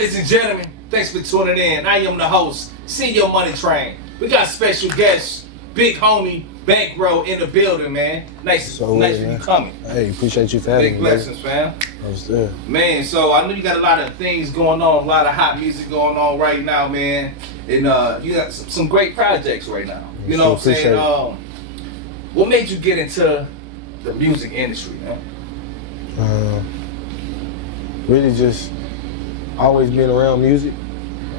Ladies and gentlemen, thanks for tuning in. I am the host, Senior Money Train. We got special guests, big homie, Bankroll in the building, man. Nice for you coming. Hey, appreciate you for having me. Big blessings, fam. I was there. Man, so I know you got a lot of things going on, a lot of hot music going on right now, man. And you got some great projects right now. You know what I'm saying? What made you get into the music industry, man? Really just always been around music.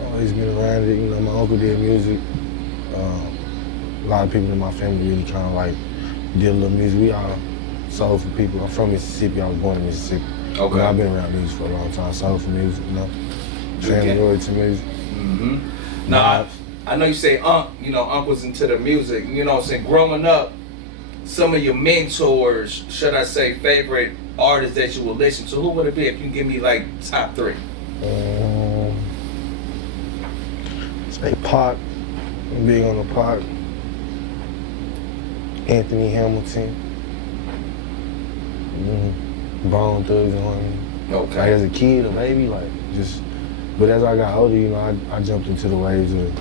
Always been around it. You know, my uncle did music. A lot of people in my family really kind of like did a little music. We all sold for people. I'm from Mississippi. I was born in Mississippi. Okay. But I've been around music for a long time. Sold for music, you know. Family loyal to music. Mm-hmm. Now, I know you say Unc was into the music. You know what I'm saying? Growing up, some of your mentors, should I say, favorite artists that you will listen to, who would it be if you give me like top three? Say Pac. I'm big on the Pac. Anthony Hamilton. Bone Thugs and Harmony. Okay. Like as a kid, a baby, but as I got older, you know, I jumped into the waves of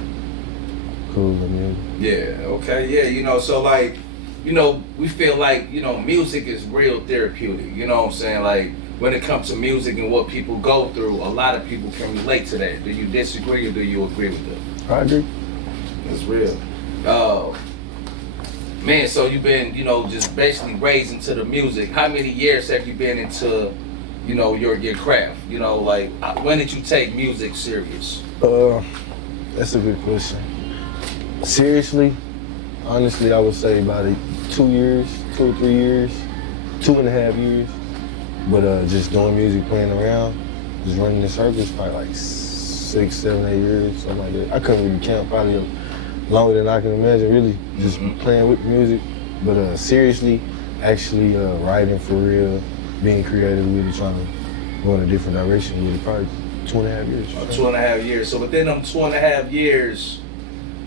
cool music. Yeah, okay, yeah, you know, so like, you know, we feel like, you know, music is real therapeutic, you know what I'm saying? Like, when it comes to music and what people go through, a lot of people can relate to that. Do you disagree or do you agree with that? I agree. It's real. Man, so you've been, you know, just basically raised into the music. How many years have you been into, you know, your craft? You know, like, when did you take music serious? That's a good question. Seriously, honestly, I would say about 2 years, 2 or 3 years, 2.5 years. But just doing music, playing around, just running in circles, probably like 6, 7, 8 years, something like that. I couldn't really count, probably longer than I can imagine, really, just playing with music. But seriously, actually writing for real, being creative with it, trying to go in a different direction with it, probably 2.5 years. 2.5 years. So within them 2.5 years,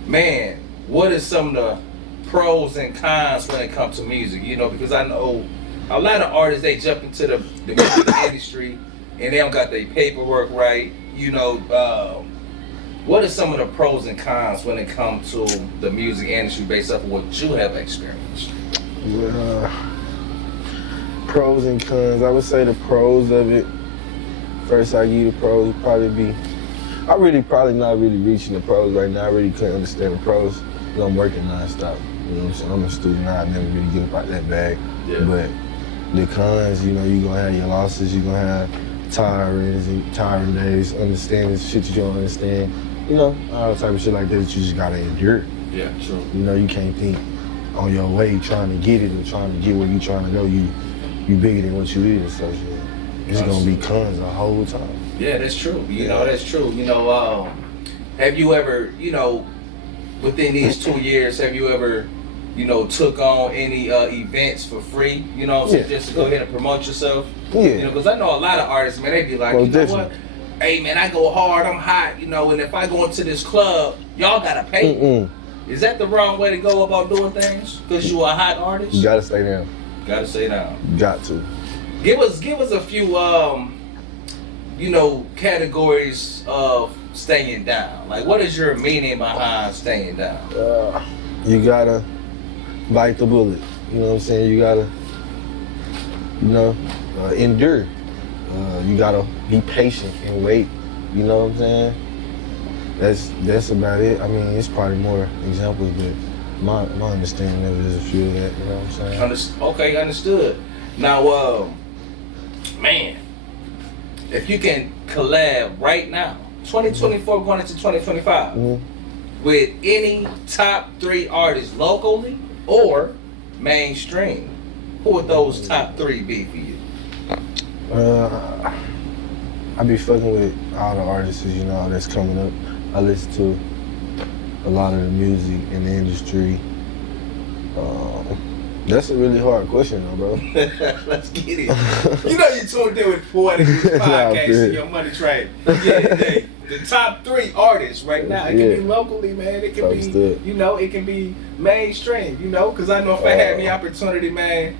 man, what is some of the pros and cons when it comes to music? You know, because I know a lot of artists, they jump into the music industry and they don't got their paperwork right. You know, what are some of the pros and cons when it comes to the music industry based off of what you have experienced? Pros and cons. I would say the pros of it. First, I give you the pros would probably be. I really probably not really reaching the pros right now. I really couldn't understand the pros. You know, I'm working nonstop. You know what I'm saying? I'm a student now. I never really get about that bag. Yeah. But the cons, you know, you're gonna have your losses. You're gonna have tiring days, understanding shit you don't understand. You know, all type of shit like that you just gotta endure. Yeah, true. You know, you can't think on your way trying to get it or trying to get where you trying to go. You bigger than what you is. So it's gonna be cons the whole time. Yeah, that's true. You know, that's true. You know, have you ever, you know, within these 2 years, have you ever, you know, took on any events for free? You know, so just to go ahead and promote yourself. Yeah. You know, because I know a lot of artists, man, they be like, you know what? Hey, man, I go hard, I'm hot, you know, and if I go into this club, y'all gotta pay. Is that the wrong way to go about doing things? Because you a hot artist? You gotta stay down. Gotta stay down. Got to. Give us a few, you know, categories of staying down. Like, what is your meaning behind staying down? You gotta bite the bullet. You know what I'm saying? You gotta, you know, endure. You gotta be patient and wait. You know what I'm saying? That's about it. I mean, it's probably more examples, but my understanding of it is a few of that. You know what I'm saying? Okay, understood. Now, man, if you can collab right now, 2024 going into 2025, with any top 3 artists locally or mainstream, who would those top 3 be for you? I be fucking with all the artists, you know, that's coming up. I listen to a lot of the music in the industry. That's a really hard question, though, bro. Let's get it. You know you tuned in with Poetic Podcast and your Money Train. Yeah, the top 3 artists right now. It can be locally, man. It can be, you know, it can be mainstream, you know, because I know if I had the opportunity, man,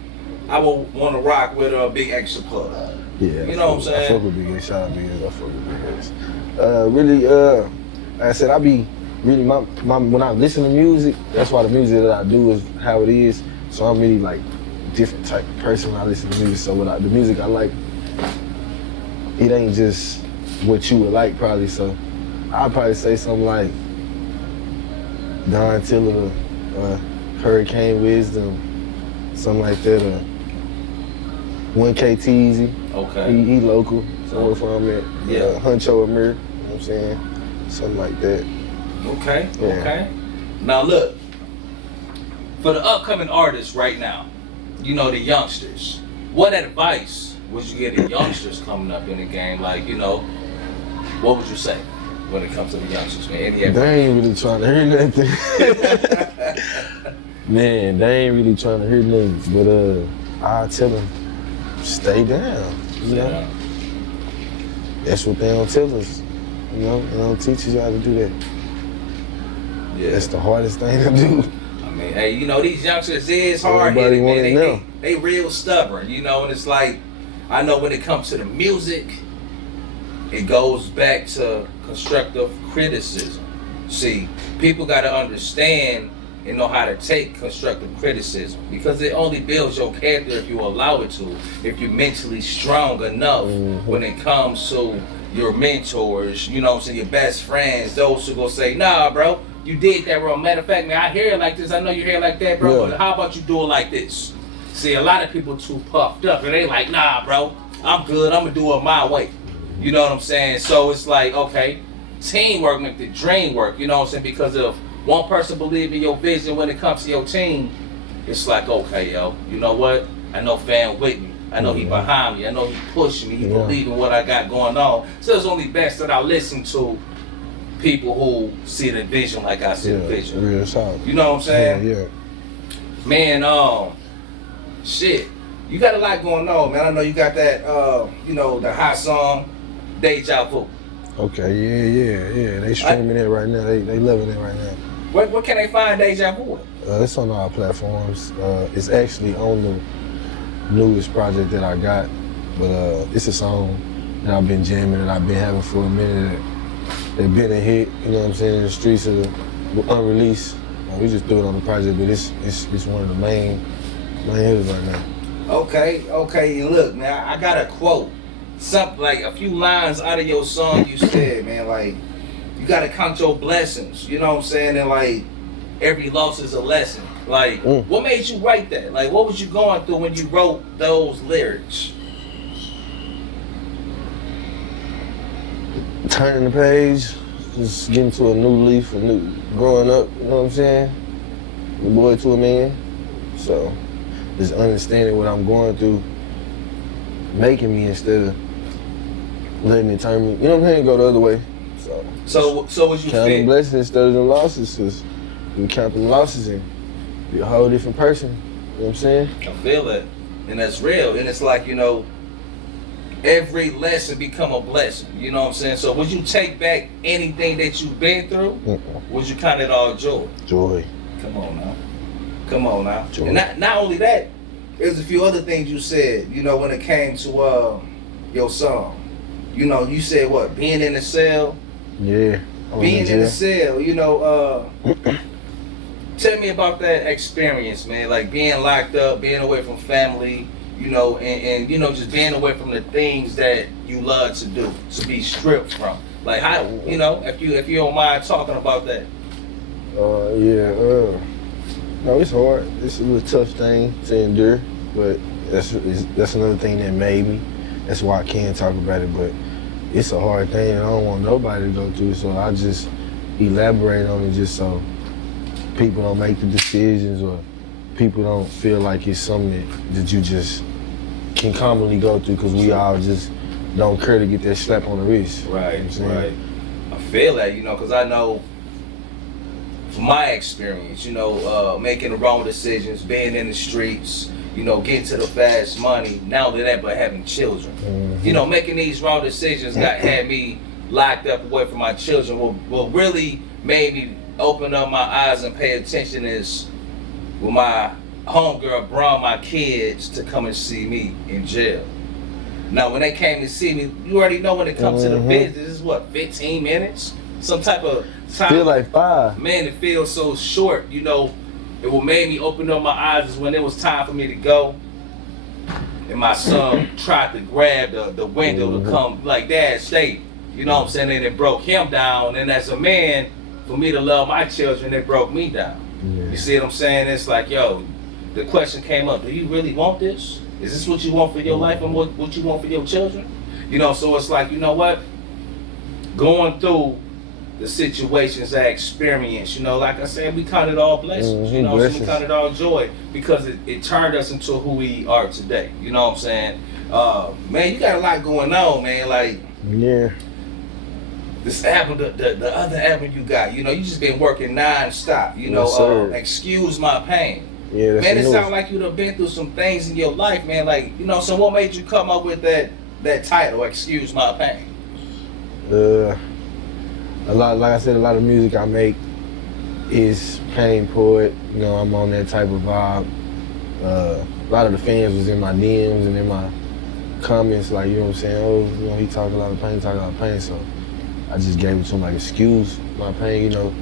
I would want to rock with a big extra plug. Yeah, You know what I'm I saying? fuck with Big X. Shout out Big X. I fuck with Big X. Really, like I said, I be really my when I listen to music, that's why the music that I do is how it is. So I'm really like different type of person when I listen to music. So the music I like, it ain't just what you would like probably. So I'd probably say something like Don Tiller, Hurricane Wisdom, something like that. 1K Teasy. Okay. He local, somewhere from it. Yeah. Huncho Amir, you know what I'm saying? Something like that. Okay. Yeah. Okay. Now look, for the upcoming artists right now, you know, the youngsters, what advice would you give the youngsters coming up in the game? Like, you know, what would you say when it comes to the youngsters, man? Any advice? They ain't really trying to hear nothing. Man, they ain't really trying to hear nothing. But I tell them, stay down. You know? Yeah. That's what they don't tell us. You know, they don't teach us how to do that. Yeah. That's the hardest thing to do. I mean, hey, you know, these youngsters is hard Everybody headed, man. wanna know. They real stubborn, you know, and it's like, I know when it comes to the music, it goes back to constructive criticism. See, people got to understand and know how to take constructive criticism because it only builds your character if you allow it to, if you're mentally strong enough when it comes to your mentors, you know what I'm saying, your best friends, those who go say, nah, bro, you did that wrong. Matter of fact, man, I hear it like this. I know you hear it like that, bro, Yeah. but how about you do it like this? See, a lot of people too puffed up and they like, nah, bro, I'm good. I'm going to do it my way. You know what I'm saying? So it's like, okay, teamwork make the dream work, you know what I'm saying? Because if one person believe in your vision when it comes to your team, it's like, okay, yo, you know what? I know Fan with me. I know he behind me. I know he pushing me. He believe in what I got going on. So it's only best that I listen to people who see the vision like I see the vision. Real solid. You know what I'm saying? Yeah. Man, shit. You got a lot going on, man. I know you got that, you know, the hot song, Deja Vu. Okay, yeah. They streaming it right now. They loving it right now. Where can they find Deja Vu? It's on all platforms. It's actually on the newest project that I got, but it's a song that I've been jamming and I've been having for a minute. That been a hit, you know what I'm saying, in the streets of the unreleased. We just threw it on the project, but it's one of the main hitters right now. Okay. And look, man, I got a quote. Something like a few lines out of your song you said, man, like, you gotta count your blessings, you know what I'm saying? And like, every loss is a lesson. Like, what made you write that? Like, what was you going through when you wrote those lyrics? Turning the page, just getting to a new leaf, growing up, you know what I'm saying? The boy to a man. So, just understanding what I'm going through, making me instead of letting it turn me, you know what I'm saying, go the other way. So was you counting blessings instead of the losses, because you count them losses and you're a whole different person, you know what I'm saying? I feel it, and that's real, and it's like, you know, every lesson become a blessing, you know what I'm saying? So would you take back anything that you've been through? Would you count it all joy? Joy. Come on now. Joy. And not only that, there's a few other things you said, you know, when it came to your song. You know, you said what, being in the cell? Yeah. Being in the cell, you know, tell me about that experience, man. Like being locked up, being away from family, you know, and you know, just being away from the things that you love to do, to be stripped from. Like how, you know, if you don't mind talking about that. No, it's hard. It's a little tough thing to endure, but that's another thing that made me. That's why I can talk about it, but it's a hard thing and I don't want nobody to go through, so I just elaborate on it just so people don't make the decisions or people don't feel like it's something that you just can commonly go through, because we all just don't care to get that slap on the wrist. Right, you know right. I feel that, you know, because I know from my experience, you know, making the wrong decisions, being in the streets, you know, getting to the fast money, not only that, but having children. You know, making these wrong decisions had me locked up away from my children. What really made me open up my eyes and pay attention is when my homegirl brought my kids to come and see me in jail. Now, when they came to see me, you already know when it comes to the Mhm. business, this is what, 15 minutes? Some type of time. Feel like 5. Man, it feels so short, you know. It what made me open up my eyes is when it was time for me to go. And my son tried to grab the window to come, like, Dad, stay. You know what I'm saying? And it broke him down. And as a man, for me to love my children, it broke me down. Yeah. You see what I'm saying? It's like, yo, the question came up, do you really want this? Is this what you want for your life and what you want for your children? You know, so it's like, you know what? Going through the situations I experienced, you know, like I said, we count it all blessings. You know, so we count it all joy because it turned us into who we are today. You know what I'm saying? Man, you got a lot going on, man. Like, yeah. This album, the other album you got, you know, you just been working non-stop, you know, Yes, Excuse My Pain. Yeah, that's man, it new. sounds like you've been through some things in your life, man. Like, you know, so what made you come up with that title, Excuse My Pain? A lot, like I said, a lot of music I make is pain poet. You know, I'm on that type of vibe. A lot of the fans was in my DMs and in my comments, like, you know what I'm saying? Oh, you know, he talk a lot of pain, so I just gave it to him, like, excuse my pain, you know,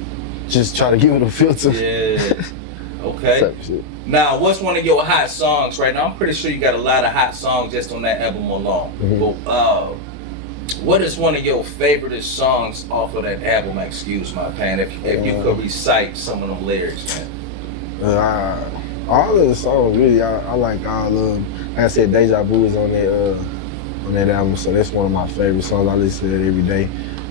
just try to give it a filter. Yeah. Okay. Type of shit. Now, what's one of your hot songs right now? I'm pretty sure you got a lot of hot songs just on that album alone. Mm-hmm. But what is one of your favorite songs off of that album, Excuse My Pain? If you could recite some of them lyrics, man. All of the songs, really, I like all of them. Like I said, Deja Vu is on that album, so that's one of my favorite songs. I listen to that every day.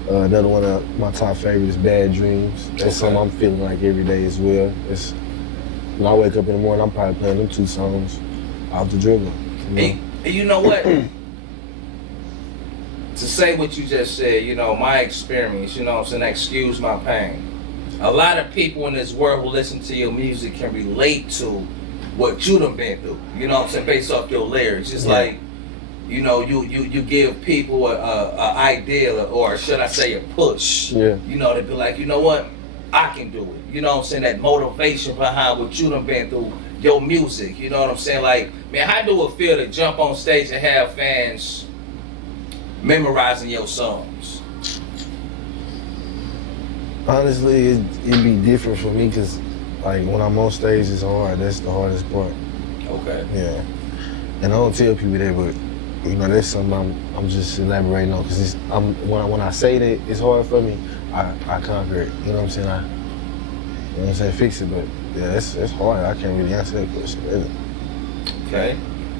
Another one of my top favorites is Bad Dreams. That's something I'm feeling like every day as well. It's, when I wake up in the morning, I'm probably playing them 2 songs off the dribble. You know? And you know what? To say what you just said, you know, my experience, you know what I'm saying, Excuse My Pain. A lot of people in this world who listen to your music can relate to what you done been through. You know what I'm saying, based off your lyrics. It's like, you know, you give people a idea, or should I say a push. Yeah. You know, to be like, you know what, I can do it. You know what I'm saying, that motivation behind what you done been through, your music. You know what I'm saying? Like, man, how do it feel to jump on stage and have fans memorizing your songs? Honestly, it'd be different for me because, like, when I'm on stage, it's hard. That's the hardest part. Okay. Yeah. And I don't tell people that, but, you know, that's something I'm just elaborating on because when I say that it's hard for me, I conquer it. You know what I'm saying? You know what I'm saying? Fix it, but yeah, it's hard. I can't really answer that question, really. Okay.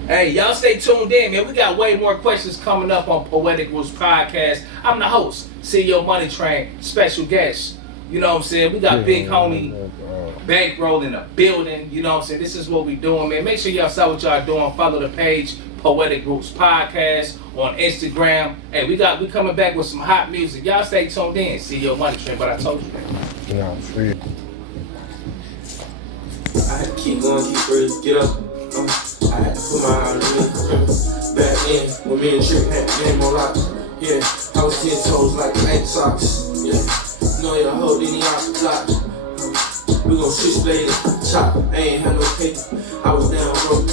Hey, y'all stay tuned in, man. We got way more questions coming up on Poetic Roots Podcast. I'm the host, CEO Money Train, special guest. You know what I'm saying? We got big homie Bankroll in the building. You know what I'm saying? This is what we doing, man. Make sure y'all saw what y'all doing. Follow the page, Poetic Roots Podcast on Instagram. Hey, we coming back with some hot music. Y'all stay tuned in. CEO Money Train, but I told you that. Yeah, free. I had to keep going, keep breathing, get up. I had to put my eye on the back in, when me and Trick had the game on lock. Yeah, I was 10 toes like ankle socks. Yeah, know your hoe, then he out the block. We gon' switchblade it, chop. I ain't had no paper, I was down broke.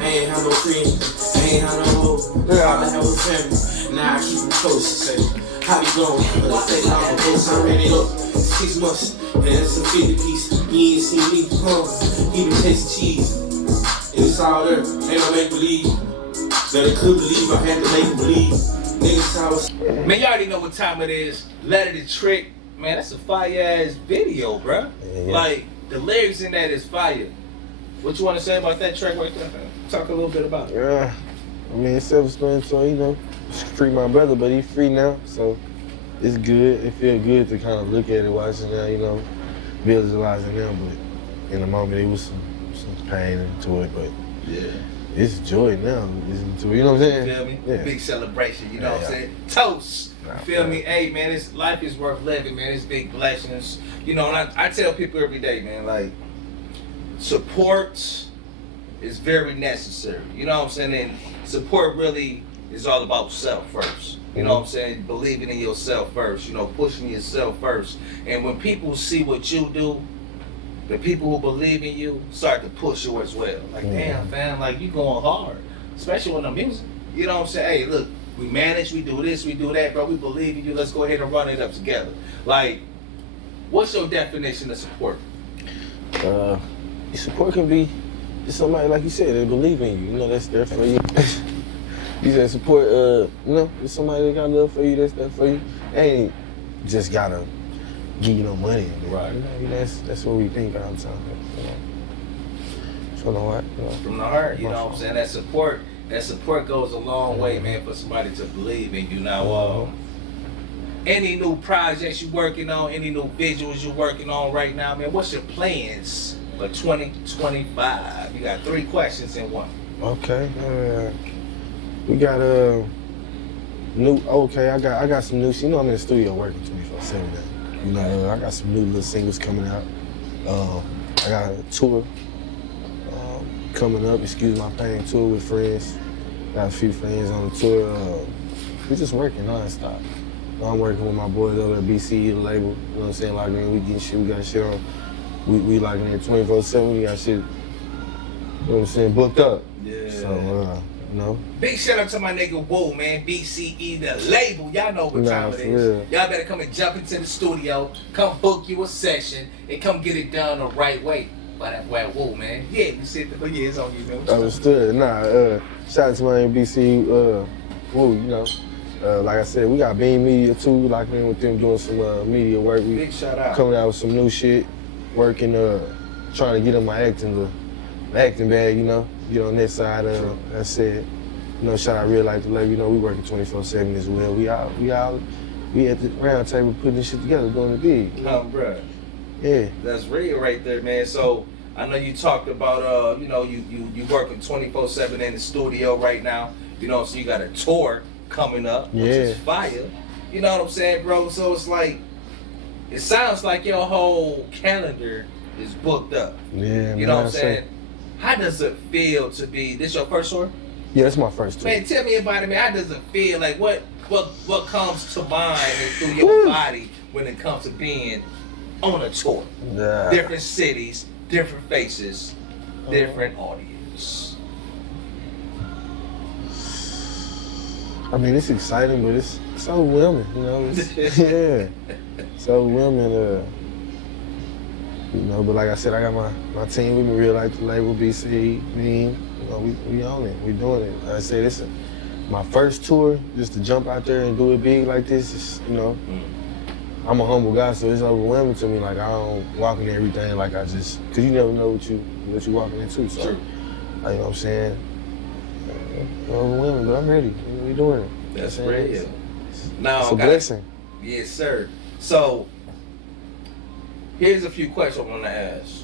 I ain't had no cream, I ain't had no hoe. All I had was family, now I keep them close. Say, how be going? But I think I'm a ghost, I ran it up. 6 months, and that's a 50 piece. He ain't seen me, he been tasting cheese. It's all there, ain't no make believe. That I could believe, I had to make believe. Niggas I was. Man, you already know what time it is. Letter to Trick. Man, that's a fire ass video, bruh. Yeah. Like, the lyrics in that is fire. What you want to say about that track right there? Talk a little bit about it. Yeah. I mean, it's self-explanatory, so, you know, free my brother, but he's free now, so it's good. It feels good to kind of look at it, watching now, you know, visualizing them, but in the moment it was some pain into it, but yeah, it's joy now. Listening to it, you know what I'm saying? You feel me? Yeah. Big celebration, you know what I'm Yeah. saying? Toast. Nah, Feel yeah. me? Hey, man, life is worth living, man. It's big blessings. You know, and I tell people every day, man, like, support is very necessary. You know what I'm saying? And support really is all about self first. You know what I'm saying? Believing in yourself first, you know, pushing yourself first. And when people see what you do, the people who believe in you start to push you as well. Like, damn, fam, like, you going hard. Especially on the music. You know what I'm saying? Hey, look, we manage, we do this, we do that, bro. We believe in you. Let's go ahead and run it up together. Like, what's your definition of support? Support can be just somebody, like you said, they believe in you. You know, that's there for you. You said support, you know, it's somebody that got love for you, that's there for you. They ain't just gotta give you no money. Right. You know, that's what we think all the time. You know. From the heart. You know. From the heart, you know what I'm saying? That support goes a long way, man, for somebody to believe in you. Now, any new projects you working on, any new visuals you working on right now, man, what's your plans for 2025? You got 3 questions in one. Okay. We got I got some new shit. You know I'm in the studio working 24/7 now. You know, I got some new little singles coming out. I got a tour coming up, Excuse My Pain tour with friends. Got a few friends on the tour. We just working non-stop. I'm working with my boys over at BCE, the label. You know what I'm saying? Like, we getting shit, we got shit on. We like in 24/7, we got shit, you know what I'm saying, booked up. Yeah. So, you know. Big shout out to my nigga Whoa, man. BCE, the label. Y'all know what time it is. Real. Y'all better come and jump into the studio, come book you a session, and come get it done the right way. By that way, Whoa, man. Yeah, we said the years on you, man. Understood. Shout out to my BC. Whoa, you know. Like I said, we got Beam Media too. We locked in with them doing some media work. We Big shout out. Coming out with some new shit. Working, trying to get on my acting bag, you know. Get on that side. That said, you know, shout out Real Life the Label. You know, we working 24/7 as well. We at the round table putting this shit together, doing the big. You know? Bruh. Yeah. That's real right there, man. So I know you talked about you know, you working 24/7 in the studio right now. You know, so you got a tour coming up, which is fire. You know what I'm saying, bro? So it's like, it sounds like your whole calendar is booked up. Yeah. You know what I'm saying? How does it feel to be, this your first tour? Yeah, it's my first tour. Man, tell me about it, man. How does it feel? Like, what comes to mind and through your body when it comes to being on a tour? Yeah. Different cities, different faces, different audience. I mean, it's exciting, but it's overwhelming, you know. Yeah, it's overwhelming. You know, but like I said, I got my team with me, Real Life the Label, BC, me. You know, we on it, we doing it. Like I said, this is my first tour, just to jump out there and do it big like this. Is, you know, I'm a humble guy, so it's overwhelming to me. Like, I don't walk in everything like I just, cause you never know what you walking into. So, True. Like, you know what I'm saying? Overwhelming, but I'm ready. We doing it. That's you know real. Now, it's a blessing. Yes, sir. So, here's a few questions I want to ask.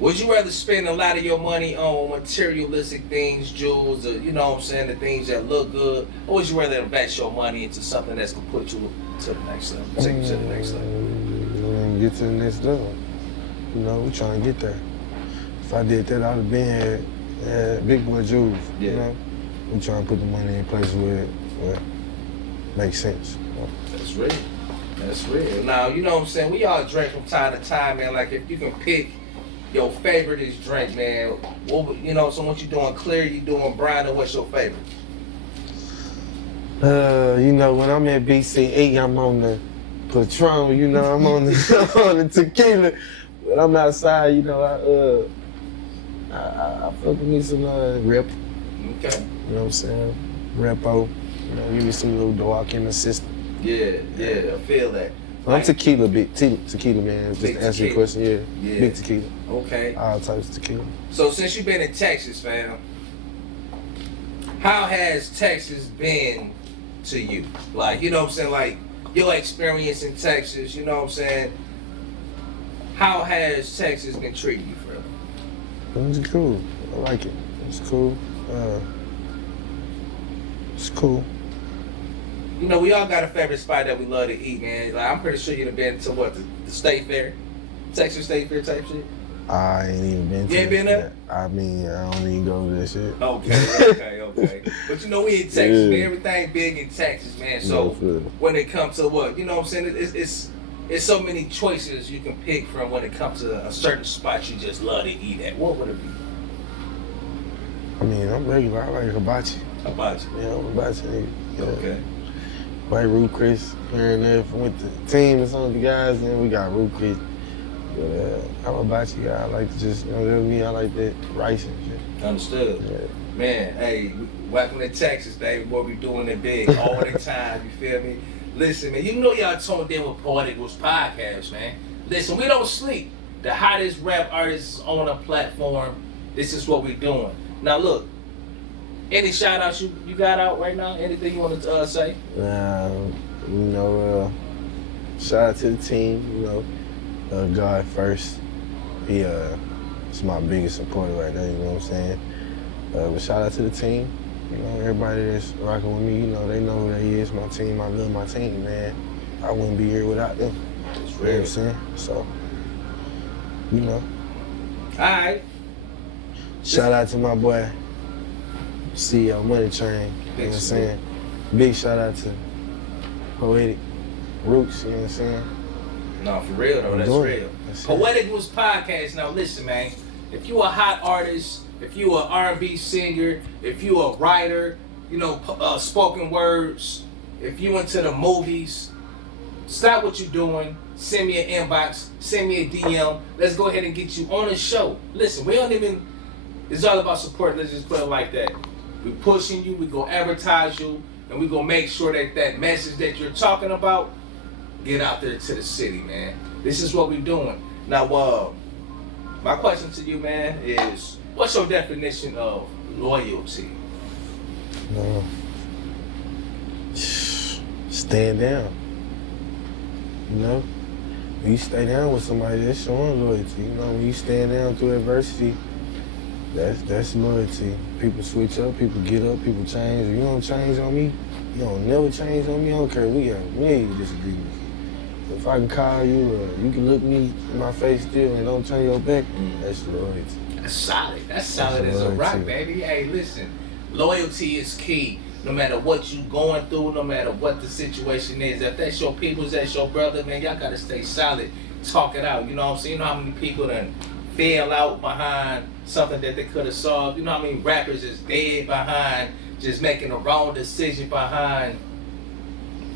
Would you rather spend a lot of your money on materialistic things, jewels, or, you know what I'm saying, the things that look good, or would you rather invest your money into something that's going to put you to the next level, take you to the next level? Get to the next level. You know, we trying to get there. If I did that, I'd have been had big boy jewels. Yeah. You know, we trying to put the money in places where it makes sense. You know? That's real. That's real. Now, you know what I'm saying, we all drink from time to time, man. Like, if you can pick your favorite is drink, man. What, you know, so what you doing clear, you doing brown, and what's your favorite? You know, when I'm at BCE, I'm on the Patron, you know, I'm on the on the tequila. When I'm outside, you know, I fuck with me some rep. Okay. You know what I'm saying? Repo. You know, give me some little dark in the system. Yeah, I feel that. I'm tequila, tequila man. Just Big to answer your tequila. question, yeah. Big tequila. Okay. All types of tequila. So since you've been in Texas, fam, how has Texas been to you? Like, you know what I'm saying? Like, your experience in Texas, you know what I'm saying? How has Texas been treating you, forever? It's cool. I like it. It's cool. It's cool. You know, we all got a favorite spot that we love to eat, man. Like, I'm pretty sure you've been to what, the State Fair? Texas State Fair type shit? I ain't even been to You ain't been there? I mean, I don't even go to that shit. Okay. But you know, we in Texas, man. Everything big in Texas, man. So when it comes to what, you know what I'm saying? It's so many choices you can pick from when it comes to a certain spot you just love to eat at. What would it be? I mean, I'm regular. I like hibachi. How about you? Yeah, I'm about to. Yeah. Okay. White Root Chris here and there with the team and some of the guys, and we got Root Chris. But how about you guys? I like to just, you know me, I like that rice and shit. Understood. Yeah. Man, hey, welcome to Texas, baby. Boy, we doing it big all the time. You feel me? Listen, man, you know y'all tuned in with Poetic Roots Podcast, man. Listen, we don't sleep. The hottest rap artists on a platform. This is what we doing. Now, look. Any shout outs you got out right now? Anything you want to say? You know, shout out to the team. You know, God first. He is my biggest supporter right now. You know what I'm saying? But shout out to the team. You know, everybody that's rocking with me. You know, they know who they is. My team. I love my team, man. I wouldn't be here without them. It's You know what I'm saying? So, you know. All right. Shout out to my boy. CEO Money Train, you know what I'm saying? Big shout out to Poetic Roots, you know what I'm saying? No, for real though, that's real. Poetic Roots Podcast. Now listen, man. If you a hot artist, if you a R&B singer, if you a writer, you know, spoken words, if you into the movies, stop what you're doing. Send me an inbox, send me a DM. Let's go ahead and get you on the show. Listen, we don't even. It's all about support. Let's just put it like that. We pushing you, we gonna advertise you, and we gonna make sure that that message that you're talking about get out there to the city, man. This is what we doing. Now, my question to you, man, is what's your definition of loyalty? Stand down. You know? When you stay down with somebody, that's showing loyalty. You know, when you stand down through adversity, that's loyalty. People switch up, people get up, people change. If you don't change on me, you don't never change on me. I don't care. We have many disagreements. If I can call you, you can look me in my face still and don't turn your back, that's loyalty. That's solid. That's solid as a rock, baby. Hey, listen, loyalty is key. No matter what you going through, no matter what the situation is. If that's your peoples, that's your brother, man, y'all gotta stay solid. Talk it out. You know what I'm saying? You know how many people done fail out behind something that they could have solved. You know how many rappers is dead behind just making a wrong decision behind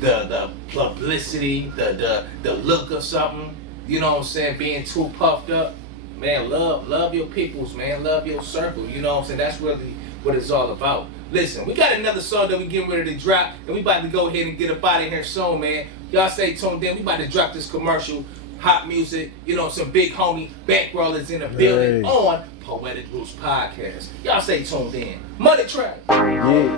the publicity, the look of something. You know what I'm saying? Being too puffed up. Man, love your peoples, man. Love your circle. You know what I'm saying? That's really what it's all about. Listen, we got another song that we getting ready to drop, and we about to go ahead and get up out of here soon, man. Y'all stay tuned in. We about to drop this commercial. Hot music, you know, some big homie Bankroll is in the building on Poetic Roots Podcast. Y'all stay tuned in. Money Track. Yeah.